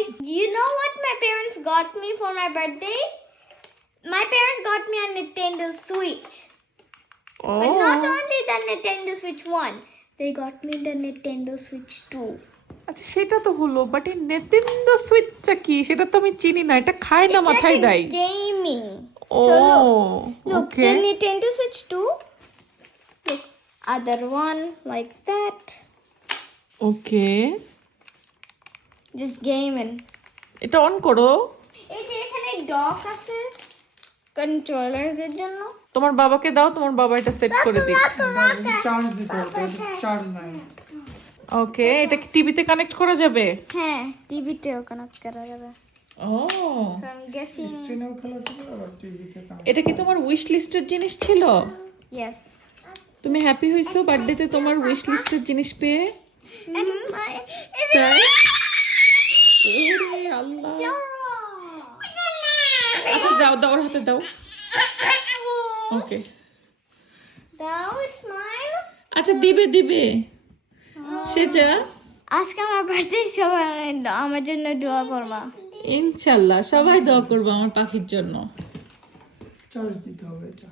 guys, you know what my parents got me for my birthday? My parents got me a Nintendo Switch. O But not only the Nintendo Switch 1, they got me the Nintendo Switch 2. আচ্ছা সেটা তো হলো but এই নেতেন্দ্র সুইচটা কি সেটা তো আমি চিনি না এটা খায় না It's মাথায় like a দেয় gaming. O So look, look, okay the Nintendo Switch 2. Look, other one like that. Okay Just gaming. এটা অন করো। এই যে এখানে ডক আছে কন্ট্রোলারদের জন্য। তোমার বাবাকে দাও তোমার বাবা এটা সেট করে দিক। চার্জ দিতে হবে চার্জ নাই। ওকে এটা কি টিভিতে কানেক্ট করা যাবে? হ্যাঁ টিভিতেও কানেক্ট করা যাবে। ও I'm guessing স্ক্রিনেও খেলা যাবে আবার টিভিতে এটা কি তোমার উইশ লিস্টের জিনিস ছিল? Yes. তুমি হ্যাপি হইছো বার্থডেতে তোমার উইশ লিস্টের জিনিস পেয়ে? তাই ওরে আল্লাহ আচ্ছা দাও দাও ওর হাতে দাও। ওকে দাও স্মাইল আচ্ছা দিবে দিবে। সে যা। আজকে আমার বার্থডে সবাই আমার জন্য দোয়া করবা। ইনশাল্লাহ সবাই দোয়া করবা আমার পাখির জন্য। চার্জ দিতে হবে এটা।